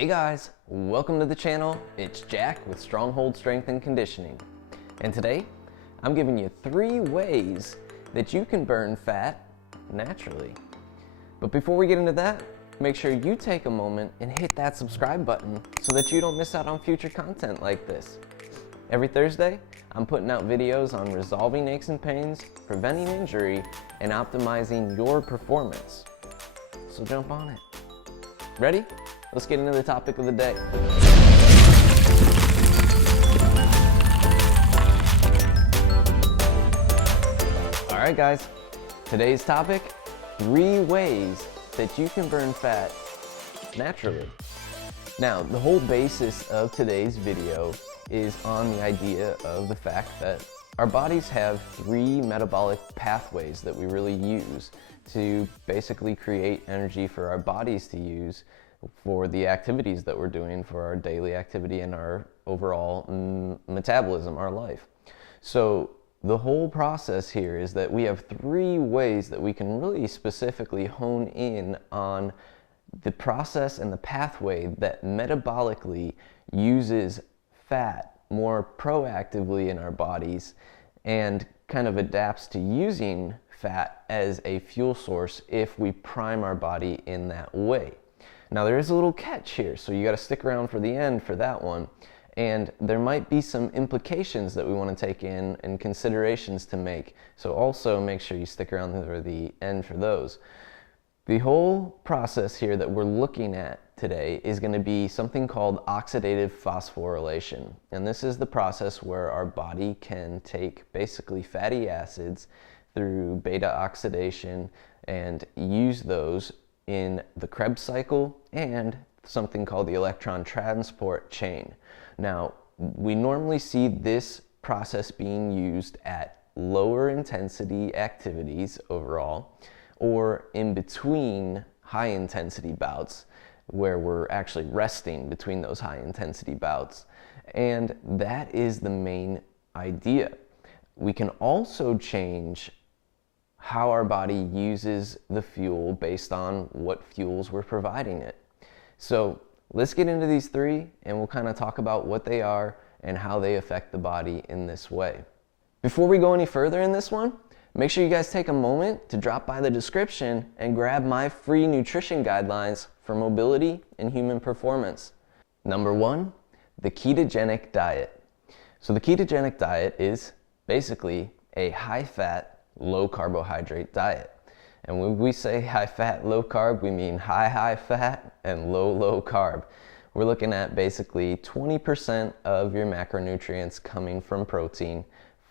Hey guys, welcome to the channel. It's Jack with Stronghold Strength and Conditioning. And today, I'm giving you 3 ways that you can burn fat naturally. But before we get into that, make sure you take a moment and hit that subscribe button so that you don't miss out on future content like this. Every Thursday, I'm putting out videos on resolving aches and pains, preventing injury, and optimizing your performance. So jump on it. Ready? Let's get into the topic of the day. All right, guys. Today's topic, 3 ways that you can burn fat naturally. Now, the whole basis of today's video is on the idea of the fact that our bodies have 3 metabolic pathways that we really use to basically create energy for our bodies to use for the activities that we're doing for our daily activity and our overall metabolism, our life. So the whole process here is that we have 3 ways that we can really specifically hone in on the process and the pathway that metabolically uses fat more proactively in our bodies and kind of adapts to using fat as a fuel source if we prime our body in that way. Now there is a little catch here, so you got to stick around for the end for that one. And there might be some implications that we want to take in and considerations to make. So also make sure you stick around for the end for those. The whole process here that we're looking at today is going to be something called oxidative phosphorylation. And this is the process where our body can take basically fatty acids through beta oxidation and use those in the Krebs cycle and something called the electron transport chain. Now, we normally see this process being used at lower intensity activities overall, or in between high intensity bouts where we're actually resting between those high intensity bouts. And that is the main idea. We can also change how our body uses the fuel based on what fuels we're providing it. So let's get into these 3 and we'll kind of talk about what they are and how they affect the body in this way. Before we go any further in this one, make sure you guys take a moment to drop by the description and grab my free nutrition guidelines for mobility and human performance. Number 1, the ketogenic diet. So the ketogenic diet is basically a high-fat, low-carbohydrate diet. And when we say high-fat, low-carb, we mean high fat and low carb. We're looking at basically 20% of your macronutrients coming from protein,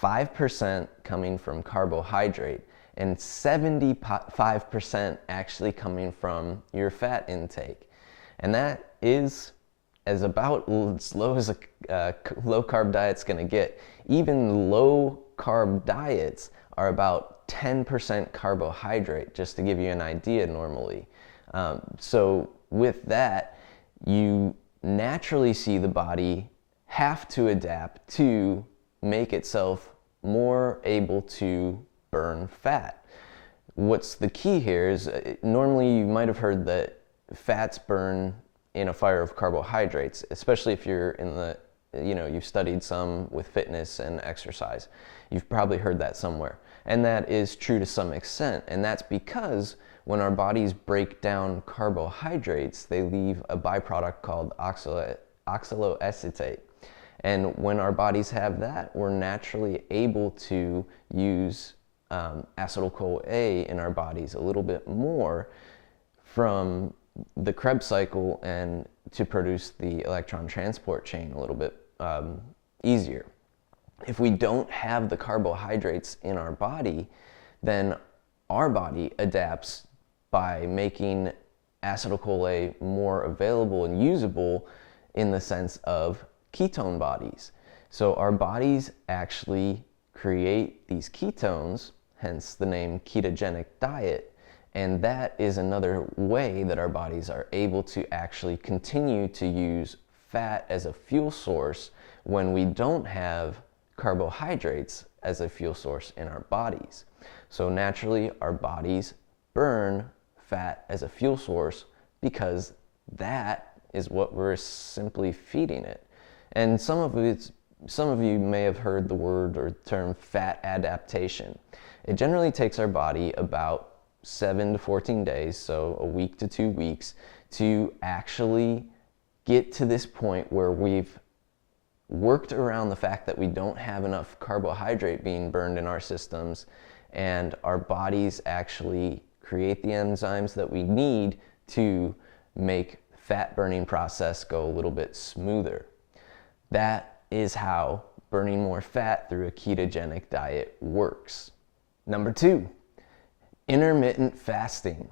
5% coming from carbohydrate, and 75% actually coming from your fat intake. And that is about as low as a low-carb diet's going to get. Even low-carb diets are about 10% carbohydrate, just to give you an idea normally. So with that, you naturally see the body have to adapt to make itself more able to burn fat. What's the key here is normally you might have heard that fats burn in a fire of carbohydrates, especially if you're in the, you've studied some with fitness and exercise. You've probably heard that somewhere. And that is true to some extent. And that's because when our bodies break down carbohydrates, they leave a byproduct called oxaloacetate. And when our bodies have that, we're naturally able to use acetyl-CoA in our bodies a little bit more from the Krebs cycle and to produce the electron transport chain a little bit easier. If we don't have the carbohydrates in our body, then our body adapts by making acetyl-CoA more available and usable in the sense of ketone bodies. So our bodies actually create these ketones, hence the name ketogenic diet, and that is another way that our bodies are able to actually continue to use fat as a fuel source when we don't have carbohydrates as a fuel source in our bodies. So naturally, our bodies burn fat as a fuel source because that is what we're simply feeding it. And some of you may have heard the word or term fat adaptation. It generally takes our body about 7 to 14 days, so a week to 2 weeks, to actually get to this point where we've worked around the fact that we don't have enough carbohydrate being burned in our systems, and our bodies actually create the enzymes that we need to make fat burning process go a little bit smoother. That is how burning more fat through a ketogenic diet works. Number 2, intermittent fasting.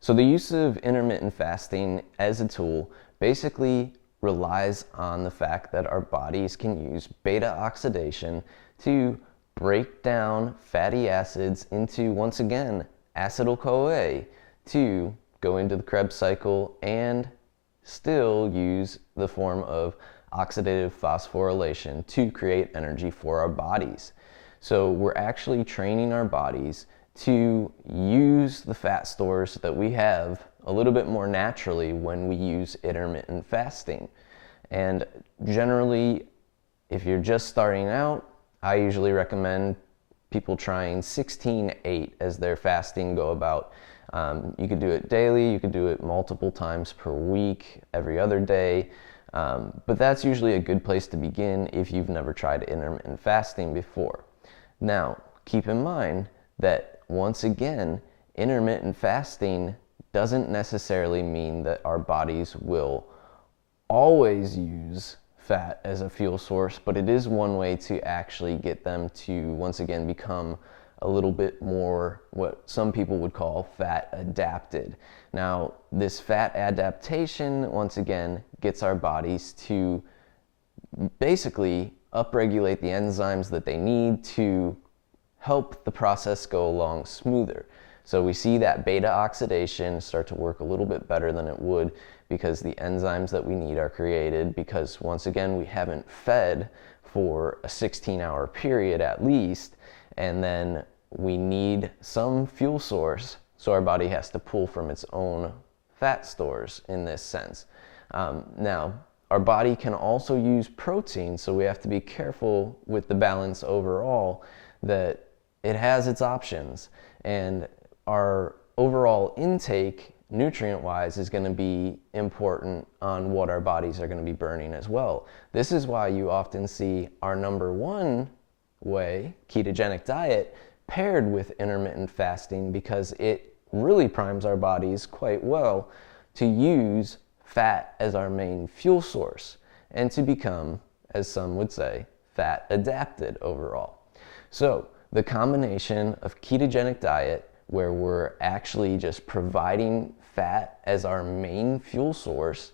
So the use of intermittent fasting as a tool basically relies on the fact that our bodies can use beta oxidation to break down fatty acids into, once again, acetyl-CoA to go into the Krebs cycle and still use the form of oxidative phosphorylation to create energy for our bodies. So we're actually training our bodies to use the fat stores that we have a little bit more naturally when we use intermittent fasting. And generally, if you're just starting out, I usually recommend people trying 16-8 as their fasting go about. You could do it daily, you could do it multiple times per week, every other day, but that's usually a good place to begin if you've never tried intermittent fasting before. Now, keep in mind that once again, intermittent fasting doesn't necessarily mean that our bodies will always use fat as a fuel source, but it is one way to actually get them to once again become a little bit more what some people would call fat adapted. Now, this fat adaptation once again gets our bodies to basically upregulate the enzymes that they need to help the process go along smoother. So we see that beta oxidation start to work a little bit better than it would because the enzymes that we need are created, because once again we haven't fed for a 16-hour period at least, and then we need some fuel source, so our body has to pull from its own fat stores in this sense. Now, our body can also use protein, so we have to be careful with the balance overall that it has its options, and our overall intake nutrient-wise is going to be important on what our bodies are going to be burning as well. This is why you often see our number 1 way, ketogenic diet, paired with intermittent fasting, because it really primes our bodies quite well to use fat as our main fuel source and to become, as some would say, fat adapted overall. So the combination of ketogenic diet, where we're actually just providing fat as our main fuel source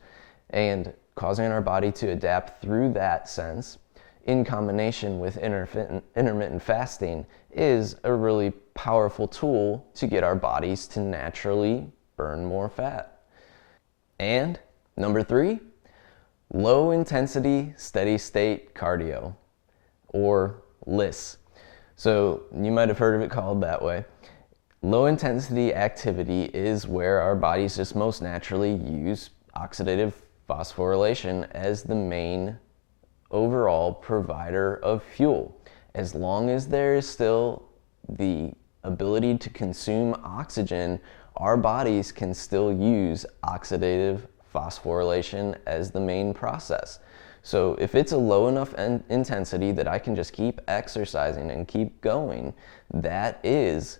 and causing our body to adapt through that sense, in combination with intermittent fasting, is a really powerful tool to get our bodies to naturally burn more fat. And number 3, low intensity steady state cardio, or LISS. So you might have heard of it called that way. Low intensity activity is where our bodies just most naturally use oxidative phosphorylation as the main overall provider of fuel. As long as there is still the ability to consume oxygen, our bodies can still use oxidative phosphorylation as the main process. So if it's a low enough intensity that I can just keep exercising and keep going, that is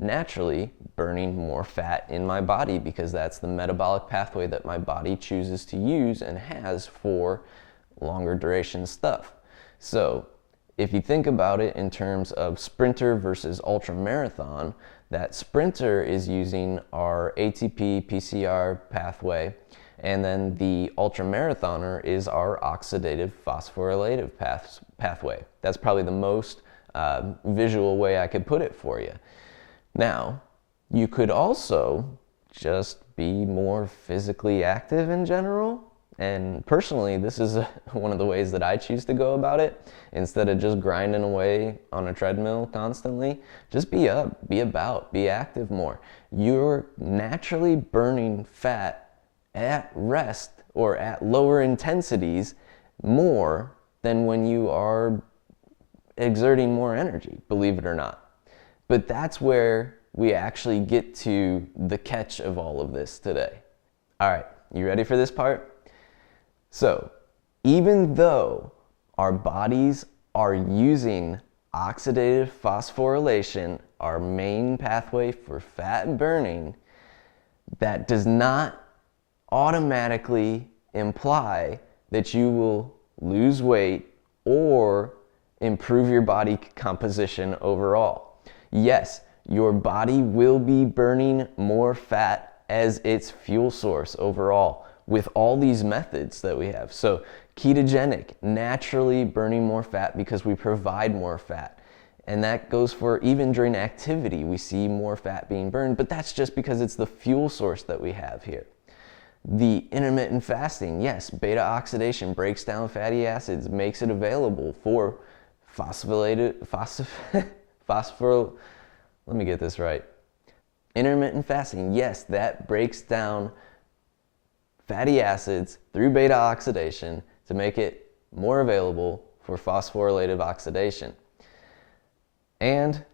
naturally burning more fat in my body, because that's the metabolic pathway that my body chooses to use and has for longer duration stuff. So if you think about it in terms of sprinter versus ultra marathon, that sprinter is using our ATP PCR pathway, and then the ultra marathoner is our oxidative phosphorylative pathway. That's probably the most visual way I could put it for you. Now, you could also just be more physically active in general. And personally, this is one of the ways that I choose to go about it. Instead of just grinding away on a treadmill constantly, just be up, be about, be active more. You're naturally burning fat at rest or at lower intensities more than when you are exerting more energy, believe it or not. But that's where we actually get to the catch of all of this today. All right, you ready for this part? So, even though our bodies are using oxidative phosphorylation, our main pathway for fat burning, that does not automatically imply that you will lose weight or improve your body composition overall. Yes, your body will be burning more fat as its fuel source overall with all these methods that we have. So ketogenic, naturally burning more fat because we provide more fat. And that goes for even during activity, we see more fat being burned, but that's just because it's the fuel source that we have here. The intermittent fasting, yes, beta oxidation breaks down fatty acids, makes it available for let me get this right. Intermittent fasting, yes, that breaks down fatty acids through beta oxidation to make it more available for phosphorylative oxidation. And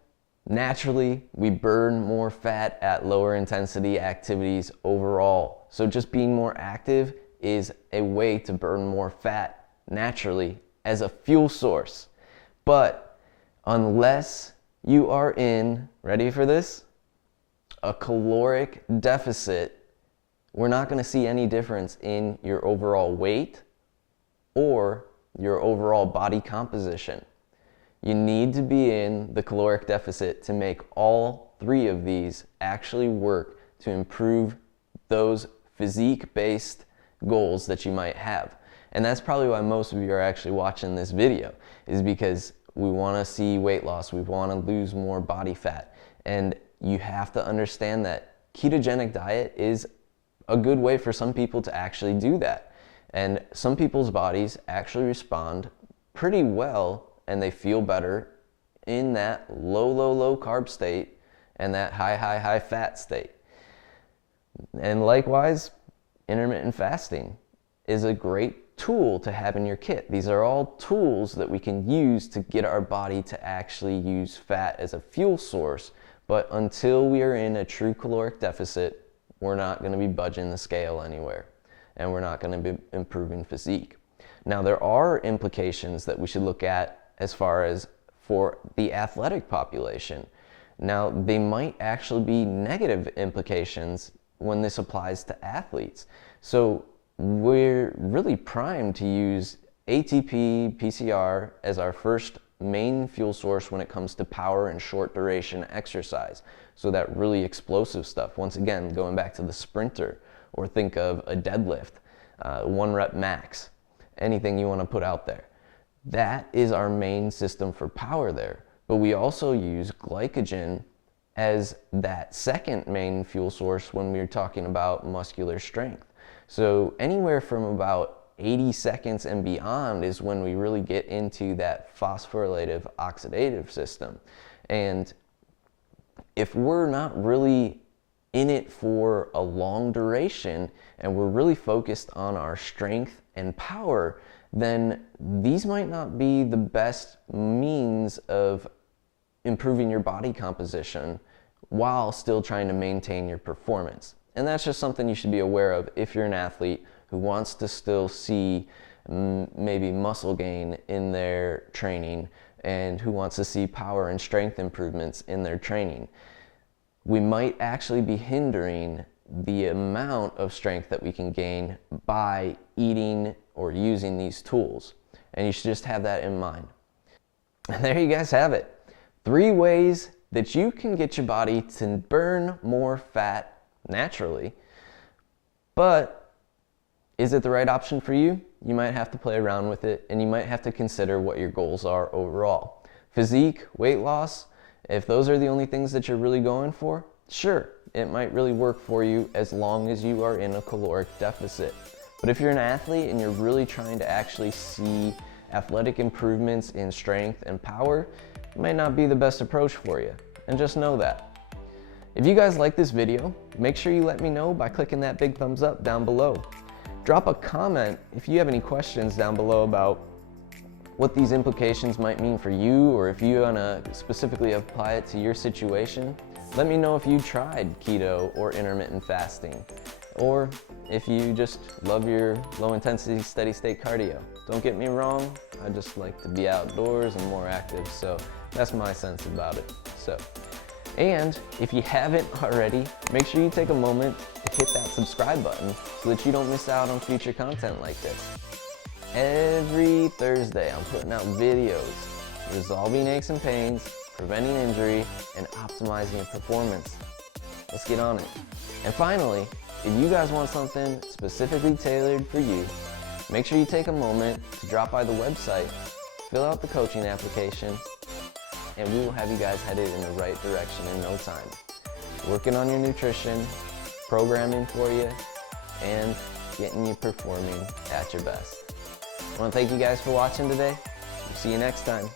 naturally, we burn more fat at lower intensity activities overall. So just being more active is a way to burn more fat naturally as a fuel source. But unless you are in, ready for this? A caloric deficit, we're not going to see any difference in your overall weight or your overall body composition. You need to be in the caloric deficit to make all three of these actually work to improve those physique-based goals that you might have. And that's probably why most of you are actually watching this video, is because we want to see weight loss, we want to lose more body fat. And you have to understand that ketogenic diet is a good way for some people to actually do that. And some people's bodies actually respond pretty well and they feel better in that low carb state and that high fat state. And likewise, intermittent fasting is a great tool to have in your kit. These are all tools that we can use to get our body to actually use fat as a fuel source. But until we are in a true caloric deficit, we're not going to be budging the scale anywhere, and we're not going to be improving physique. Now, there are implications that we should look at as far as for the athletic population. Now, they might actually be negative implications when this applies to athletes. So we're really primed to use ATP, PCR as our first main fuel source when it comes to power and short duration exercise. So that really explosive stuff, once again, going back to the sprinter, or think of a deadlift, 1 rep max, anything you want to put out there. That is our main system for power there. But we also use glycogen as that second main fuel source when we're talking about muscular strength. So anywhere from about 80 seconds and beyond is when we really get into that phosphorylative oxidative system. And if we're not really in it for a long duration and we're really focused on our strength and power, then these might not be the best means of improving your body composition while still trying to maintain your performance. And that's just something you should be aware of if you're an athlete who wants to still see maybe muscle gain in their training and who wants to see power and strength improvements in their training. We might actually be hindering the amount of strength that we can gain by eating or using these tools. And you should just have that in mind. And there you guys have it. 3 ways that you can get your body to burn more fat naturally. But is it the right option for you? You might have to play around with it, and you might have to consider what your goals are overall. Physique, weight loss, if those are the only things that you're really going for, sure, it might really work for you as long as you are in a caloric deficit. But if you're an athlete and you're really trying to actually see athletic improvements in strength and power, it might not be the best approach for you. And just know that. If you guys like this video, make sure you let me know by clicking that big thumbs up down below. drop a comment if you have any questions down below about what these implications might mean for you, or if you want to specifically apply it to your situation. Let me know if you tried keto or intermittent fasting, or if you just love your low intensity steady state cardio. Don't get me wrong, I just like to be outdoors and more active, so that's my sense about it. And if you haven't already, make sure you take a moment to hit that subscribe button so that you don't miss out on future content like this. Every Thursday, I'm putting out videos resolving aches and pains, preventing injury, and optimizing your performance. Let's get on it. And finally, if you guys want something specifically tailored for you, make sure you take a moment to drop by the website, fill out the coaching application, and we will have you guys headed in the right direction in no time. Working on your nutrition, programming for you, and getting you performing at your best. I want to thank you guys for watching today. We'll see you next time.